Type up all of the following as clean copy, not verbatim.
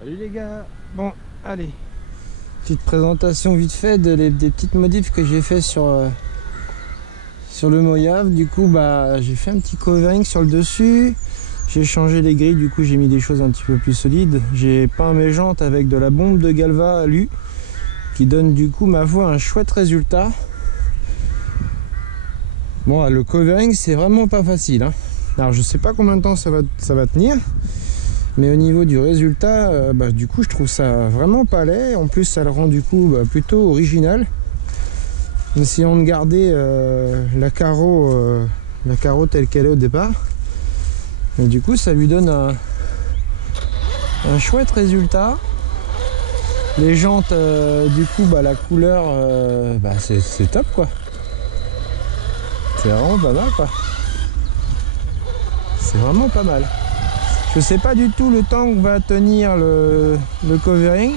Salut les gars. Bon, allez. Petite présentation vite fait des petites modifs que j'ai fait sur le Mojave. Du coup, j'ai fait un petit covering sur le dessus. J'ai changé les grilles, du coup j'ai mis des choses un petit peu plus solides. J'ai peint mes jantes avec de la bombe de Galva alu qui donne du coup, ma foi, un chouette résultat. Bon, le covering c'est vraiment pas facile, hein. Alors je sais pas combien de temps ça va tenir, mais au niveau du résultat, du coup je trouve ça vraiment pas laid. En plus ça le rend du coup plutôt original, en essayant de garder la carreau telle qu'elle est au départ. Et du coup ça lui donne un chouette résultat. Les jantes, du coup la couleur, c'est top quoi. C'est vraiment pas mal quoi. C'est vraiment pas mal. Je sais pas du tout le temps que va tenir le covering.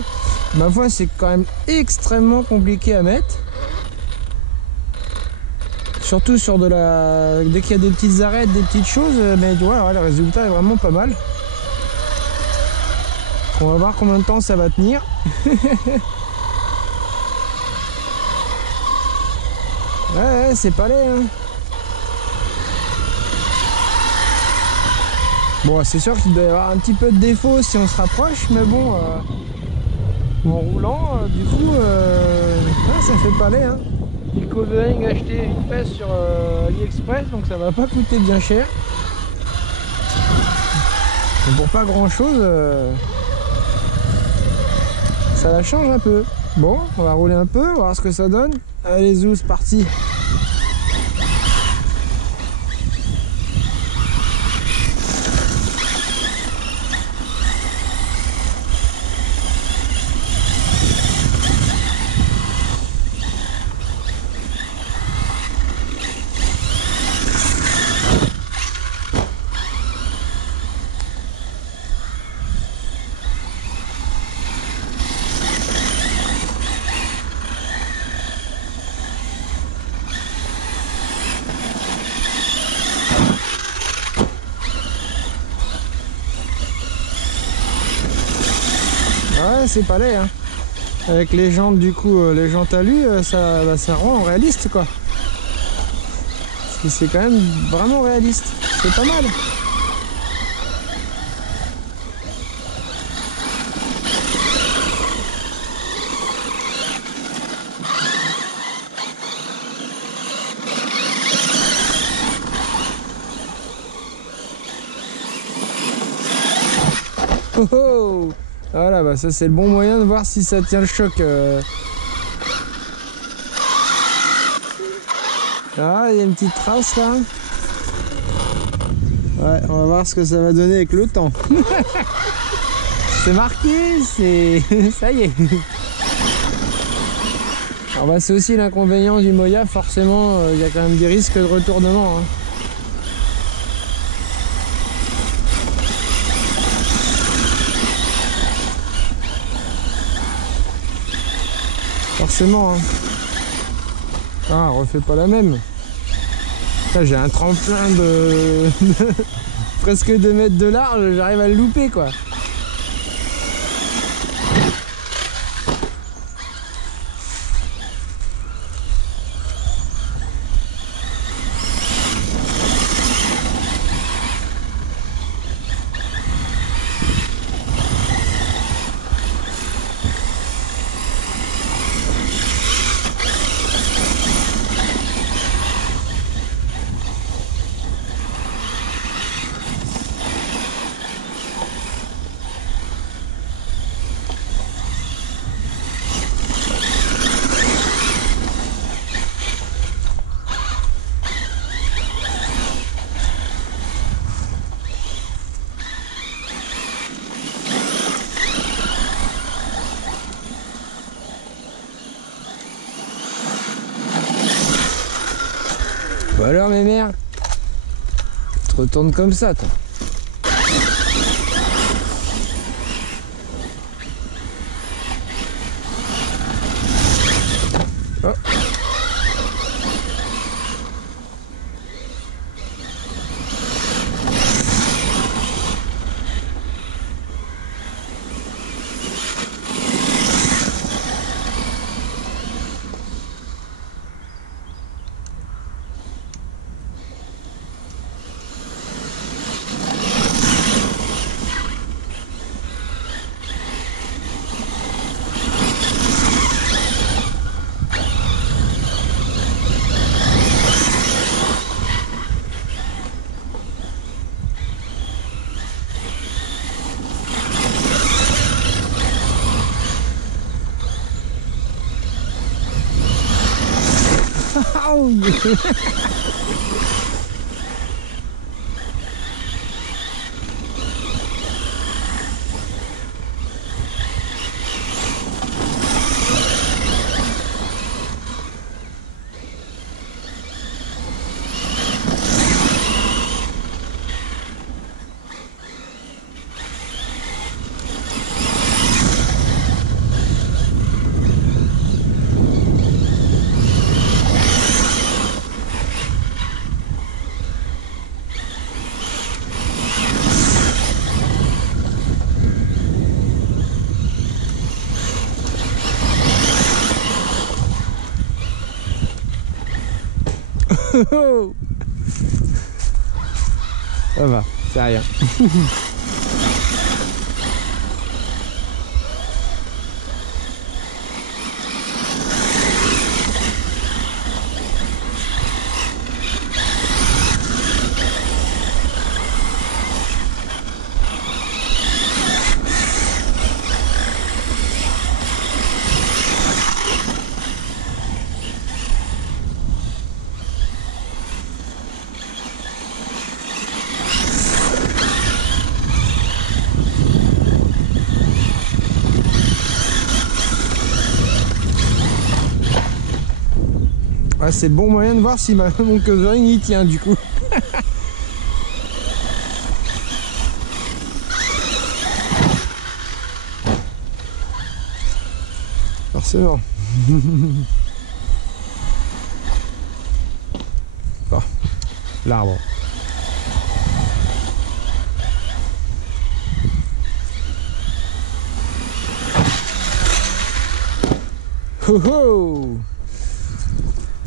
Ma foi, c'est quand même extrêmement compliqué à mettre. Surtout sur dès qu'il y a des petites arêtes, des petites choses, mais tu vois, ouais, le résultat est vraiment pas mal. On va voir combien de temps ça va tenir. Ouais, c'est pas laid, hein. Bon, c'est sûr qu'il doit y avoir un petit peu de défaut si on se rapproche, mais bon, en roulant, du coup, ça fait pas laid, hein. Le covering acheté vite fait sur AliExpress, donc ça va pas coûter bien cher. Mais pour pas grand chose, ça la change un peu. Bon, on va rouler un peu, voir ce que ça donne. Allez, zou, c'est parti. Ouais, c'est pas laid, hein. Avec les jantes, du coup, les jantes alu, ça rend réaliste, quoi. C'est quand même vraiment réaliste. C'est pas mal. Oh oh! Voilà, ça c'est le bon moyen de voir si ça tient le choc. Ah, il y a une petite trace là. Ouais, on va voir ce que ça va donner avec le temps. C'est marqué, ça y est. Alors c'est aussi l'inconvénient du Mojave, forcément, il y a quand même des risques de retournement, hein. Forcément, hein. Ah, refais pas la même. Là, j'ai un tremplin de presque 2 mètres de large, j'arrive à le louper quoi. Bah alors mes mères, tu te retournes comme ça toi. Oh. grenouille. Ça va, c'est rien. Ah, c'est le bon moyen de voir si mon covering il tient du coup. Forcément. Bon, l'arbre. Oh oh!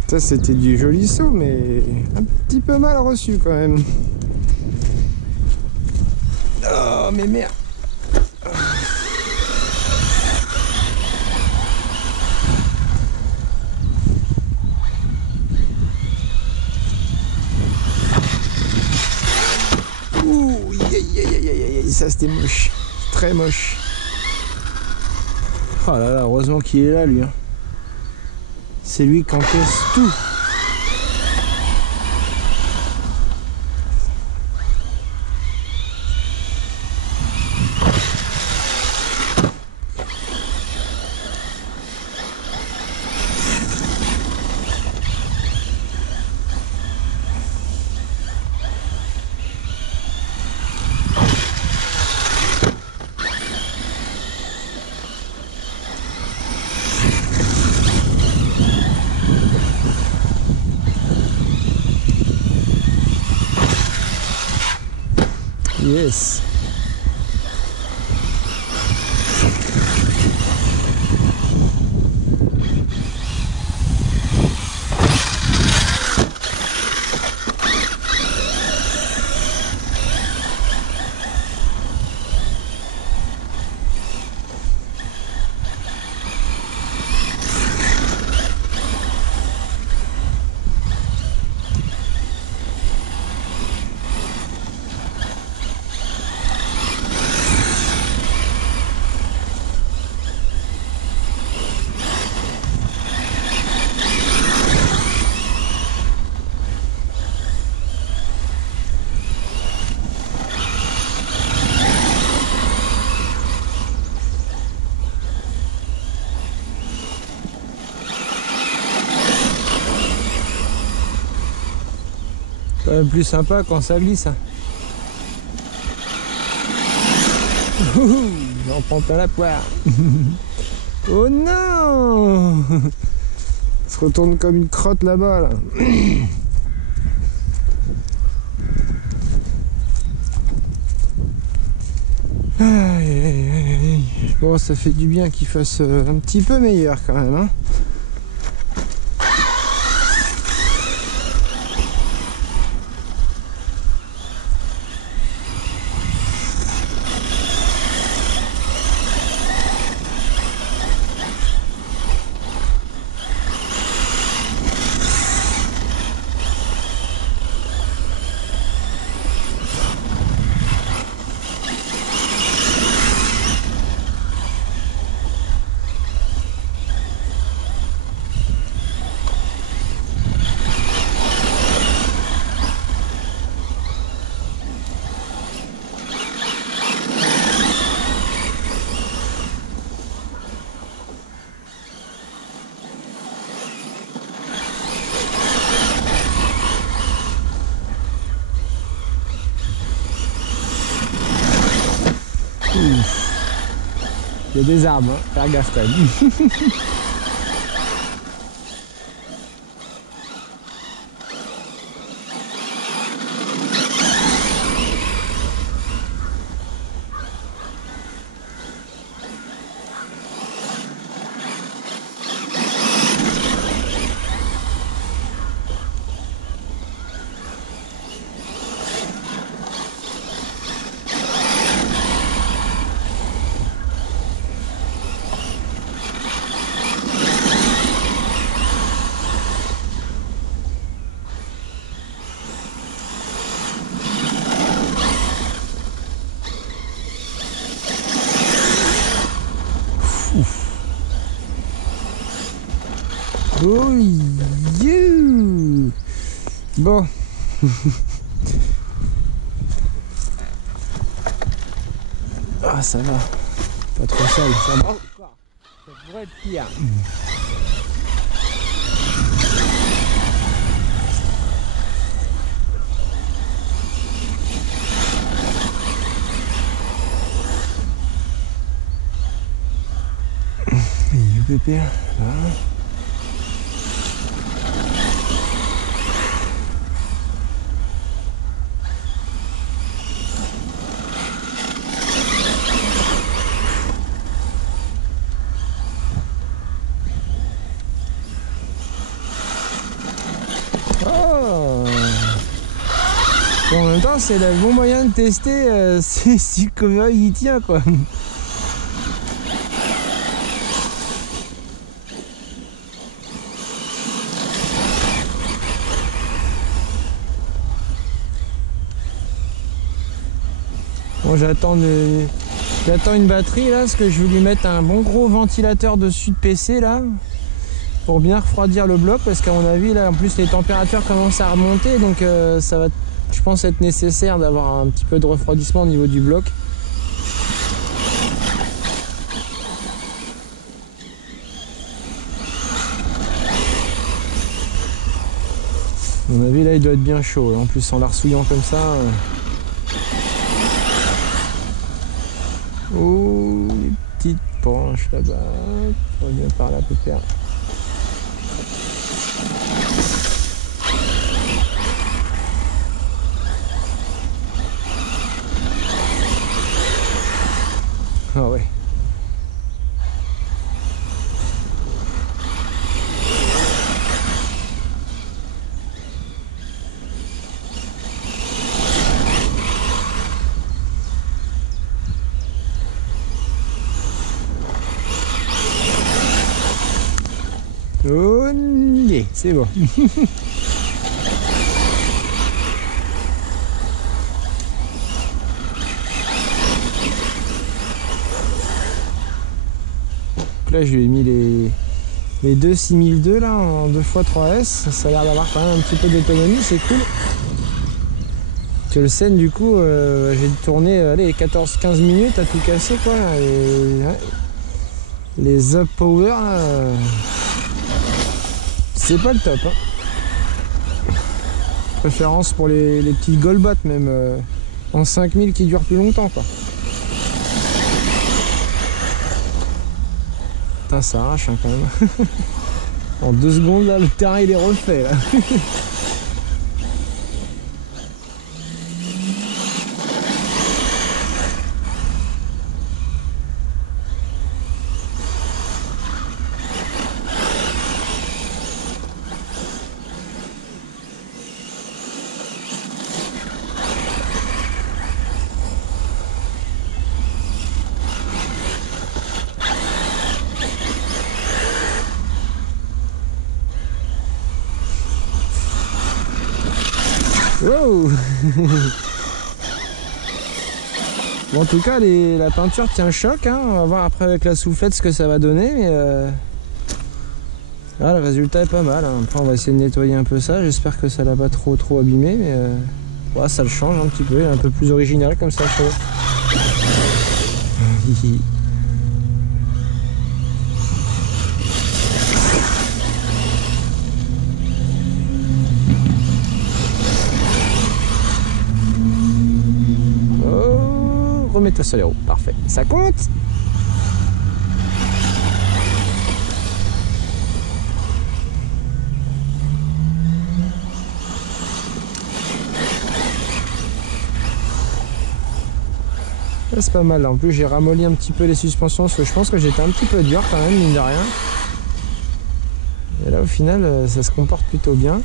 Ça c'était du joli saut, mais un petit peu mal reçu quand même. Oh mais merde. Ouh, ça c'était moche, très moche. Oh là là, heureusement qu'il est là lui. Hein. C'est lui qui encaisse tout. Yes. Quand même plus sympa quand ça glisse. Hein. J'en prends plein la poire. Oh non! Il se retourne comme une crotte là-bas. Là. Aïe, aïe, aïe. Bon, ça fait du bien qu'il fasse un petit peu meilleur quand même. Hein. Il y a des arbres, hein. Faire gaffe quand même. Oh you. Bon. Ah ça va. Pas trop sale, ça va. Ça pourrait être pire. Et le pépère, là. Bon, en même temps, c'est le bon moyen de tester si le cover il tient quoi. Bon, j'attends une batterie là, parce que je vais lui mettre un bon gros ventilateur dessus de PC là, pour bien refroidir le bloc, parce qu'à mon avis là, en plus les températures commencent à remonter, donc ça va, je pense, être nécessaire d'avoir un petit peu de refroidissement au niveau du bloc. À mon avis là il doit être bien chaud, en plus en l'arsouillant comme ça. Oh, les petites branches là-bas. Reviens par là, pépère. Ah ouais. Oh, c'est bon. Là, je lui ai mis les deux 6002 là en 2x3S. Ça a l'air d'avoir quand même un petit peu d'autonomie, c'est cool. Que le scène, du coup, j'ai tourné 14-15 minutes à tout casser quoi. Et, ouais, les up power là, c'est pas le top, hein. Préférence pour les petits Goldbot même en 5000 qui durent plus longtemps quoi. Putain, ça arrache hein, quand même. En 2 secondes là le terrain il est refait là. Wow. Bon, en tout cas la peinture tient le choc hein. On va voir après avec la soufflette ce que ça va donner, mais ah, le résultat est pas mal hein. Après on va essayer de nettoyer un peu ça, j'espère que ça l'a pas trop abîmé, mais ouais, ça le change un petit peu, un peu plus original comme ça je trouve. Remets-toi sur les roues, parfait, ça compte. Là, c'est pas mal. En plus, j'ai ramolli un petit peu les suspensions parce que je pense que j'étais un petit peu dur quand même, mine de rien. Et là, au final, ça se comporte plutôt bien.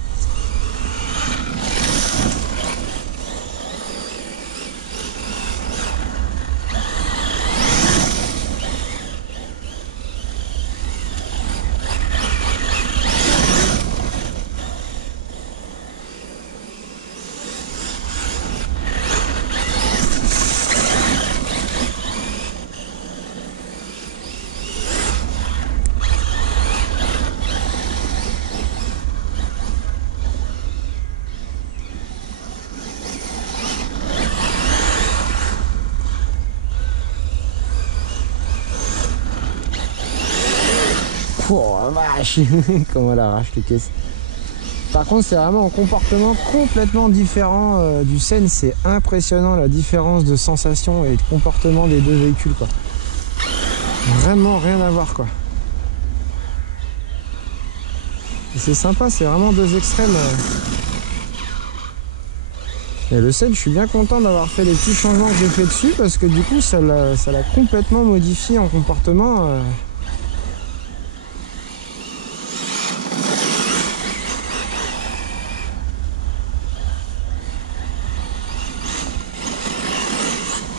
Oh la vache. Comment elle arrache les caisses. Par contre, c'est vraiment un comportement complètement différent du Seine. C'est impressionnant la différence de sensation et de comportement des deux véhicules, quoi. Vraiment rien à voir, quoi. Et c'est sympa, c'est vraiment deux extrêmes. Et le Seine, je suis bien content d'avoir fait les petits changements que j'ai fait dessus parce que du coup, ça l'a complètement modifié en comportement.